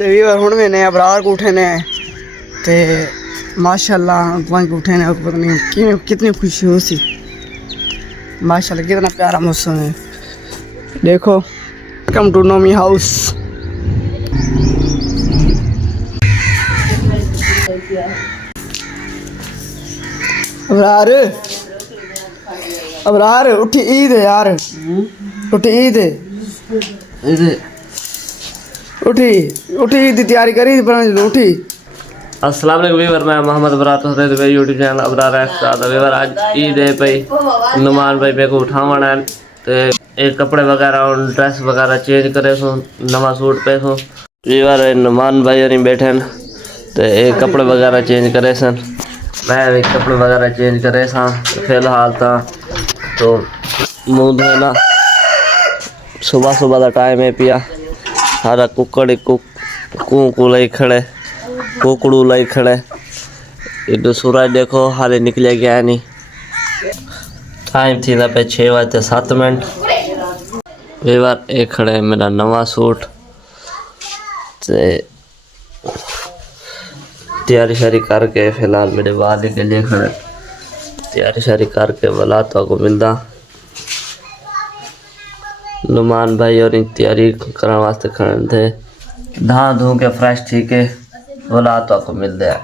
तो वीवर हुण मैंने अबरार को उठे ने ते माशाल्लाह अगवान को उठे ने पता नहीं कितनी खुशी हो सी माशाल्लाह कितना प्यारा मौसम है। देखो come to Nomi house. Abrar Abrar उठी ईद है यार, उठी ईद है, उठी उठी ईद की तैयारी करी उठी। अस्सलाम वालेकुम वीवर, मैं मोहम्मद अबरार तो यूट्यूब चैनल अबरार वीवर। आज ईद है भाई, नुमान भाई पे को उठावण है तो एक कपड़े वगैरह और ड्रेस वगैरह चेंज करे सो, नवा सूट पे सो वीवर। नुमान भाई और बैठे तो एक कपड़े वगैरह चेंज करे सन, मैं भी कपड़े वगैरह चेंज करे सा। फिलहाल तो मुँह धोना सुबह सुबह का टाइम है पिया। सारा कुकड़ कू लाई खड़े, कुकड़ू लाई खड़े। इधर सूरज देखो हाले निकले गया नहीं। टाइम थी पे 6:07। वीवर एक खड़े मेरा नवा सूट ते तैयारी शारी करके फिलहाल मेरे वाले के लिए खड़े, तैयारी शारी करके वाला तो को मिलता नुमान भाई और तैयारी करने वास्ते खड़े थे। धा धो के फ्रेश ठीक है वाला तो को मिलता है।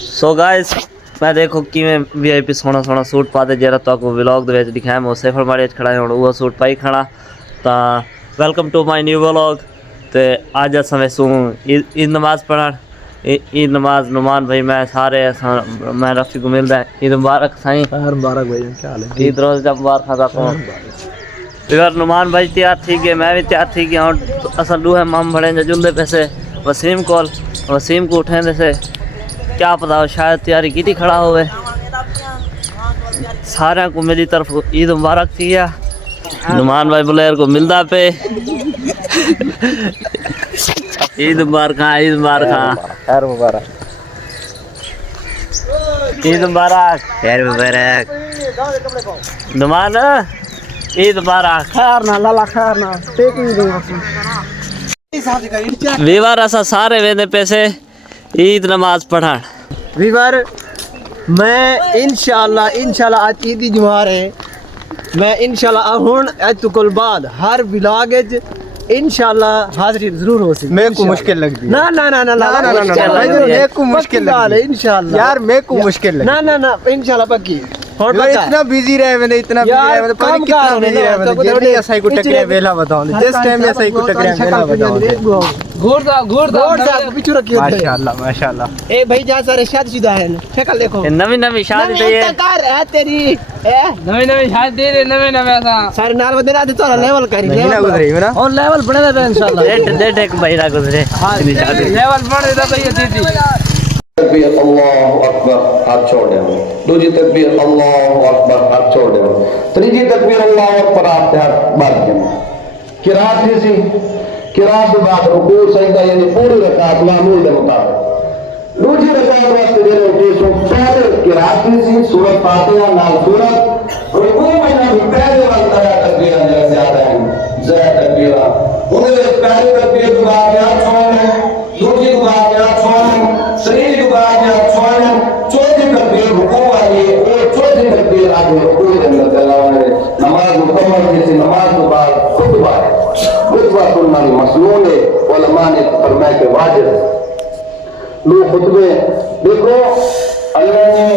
सो गाइस मैं देखो कि मैं VIP सोना सोना सूट पाते जरा तो को व्लॉग दे दिखाया। मैं सेफर मारे खड़ा है वो सूट पाई खड़ा ता। Welcome to my new vlog. तो आज समय सू ईद नमाज पढ़न, ईद नमाज नुमान भाई मैं सारे मैं रफी को मिलता है। ईद मुबारक साईं। मुबारक भाई, क्या हाल है? ईद रोज जब मुबारक खाता को इधर नुमान भाई तैयार थी गए, मैं भी तैयार थी गया। और असल लू है मम भड़े जुलते पैसे वसीम को उठे से क्या पता हो शायद तैयारी की थी खड़ा होवे। सारे को मेरी तरफ ईद मुबारक थी गया। नुमान भाई बुलेर को मिलता पे ईद मुबारक, ईद मुबारक, खैर मुबारक, ईद मुबारक, खैर मुबारक। नुमान ईद मुबारक, खैर ना लाला खैर ना टेक नहीं दूंगा। वीवर असा सारे वेंदे पैसे ईद नमाज पढ़न। वीवर मैं इंशाल्लाह आज ईद जुमार है, मैं इंशाल्लाह हुन आज तो कल बाद हर व्लॉग इंशाल्लाह हाजिरी जरूर हो सी। मेरे को मुश्किल लगती है। ना ना ना ना ना मेरे को मुश्किल लगती है इंशाल्लाह यार, मेरे को मुश्किल लगती है। ना इंशाल्लाह पक्की। और इतना बिजी रहे मैंने, इतना बिजी रहे मैंने, पर कितना बिजी रहे मैंने। जब नहीं ऐसा ही को टकरे वेला बताऊं, जिस टाइम में ऐसा ही को टकरे वेला बताऊं। घोड़ दा पीछे रखियो। माशाल्लाह ए भाई जा सारे शादीशुदा है, शक्ल देखो नवी शादी ते है तेरी नवी शादी तेरे नवे ऐसा सारे नाल बंदे ना तो लेवल करी महीना गुजरी है ना, और लेवल बने दे इंशाल्लाह। डेट एक महीना गुजरे शादी लेवल बढ़े तो ये दीदी। तकबीर अल्लाहु अकबर, हाथ छोड़ दे। दूसरी तकबीर अल्लाहु अकबर, हाथ छोड़ दे। तीसरी तकबीर अल्लाहु अकबर, हाथ बांध दे। किरात थी किरात के बाद रुकू सजदा यानी पूरी रकात मामूल के मुताबिक। दूसरी रकात वास्ते दे रहे सो पहले किरात थी सूरत फातिहा नाल सूरत रुकू में ना पहले वाला तकबीर ज्यादा है ज्यादा तकबीर उन्हें पहले तकबीर के बाद या छोड़े, दूसरी के बाद या छोड़े, तीसरी के बाद या छोड़े, चौथी तकबीर रुकू वाली और चौथी तकबीर आगे रुकू के अंदर चलाने। नमाज मुकम्मल जैसे नमाज के बाद खुतबा सुनना मसनून है, उलमा ने फरमाया कि वाजिब। लोग खुतबे देखो अल्लाह ने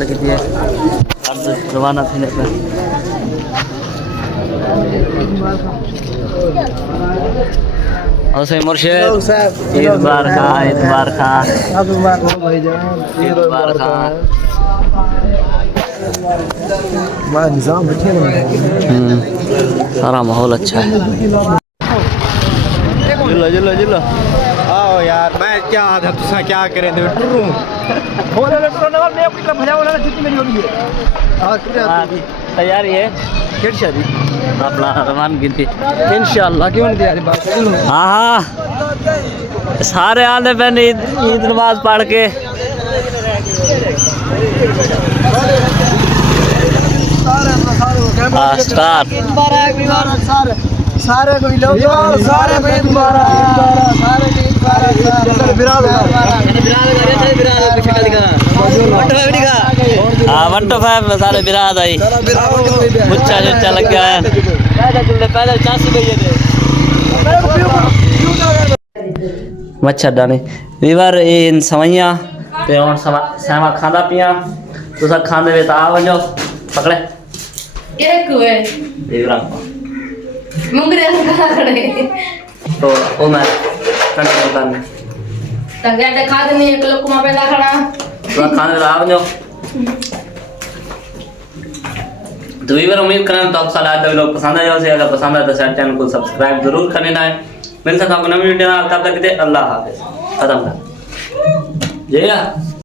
स्टार्ट की है रवाना थे पे और सही मुर्शिद ईद मुबारक सारा माहौल अच्छा है जिल्ला आओ यार मैं क्या था तुसा क्या करे थे टुरू बोले टुरू ना मैं अपनी तरफ भजा वाला छुट्टी मेरी होगी हां तैयारी है किस शादी अपना रवान गिनती इंशाल्लाह क्यों नहीं तैयारी बात हाँ सारे आने पहले ईद नमाज पढ़ के स्टार सारे को लो सारे को ईद मुबारक सारे को ईद मुबारक हाँ 1 to 5 सारे बिराद आई मुच्छा जुच्छा लग गया है पहले 80 भैया थे मच्छर डाने वीवर इन सवैया ते और सामा खादा पिया तो सब खाने में आ वजो पकड़े एक हुए वीवरा मुंगरे कहाँ खड़े तो वो मैं कंट्रोल करने तंगे ते खाद नहीं एक लोग कुमार पैदा खड़ा तो खाने में आ वजो तो वीवर उम्मीद करें तो आप सारे आज लोग पसंद आए हो अगर पसंद आए तो चैनल को सब्सक्राइब जरूर कर लेना है मिलता था आपको नई वीडियो में तब तक के लिए अल्लाह हाफिज़ खत्म कर जय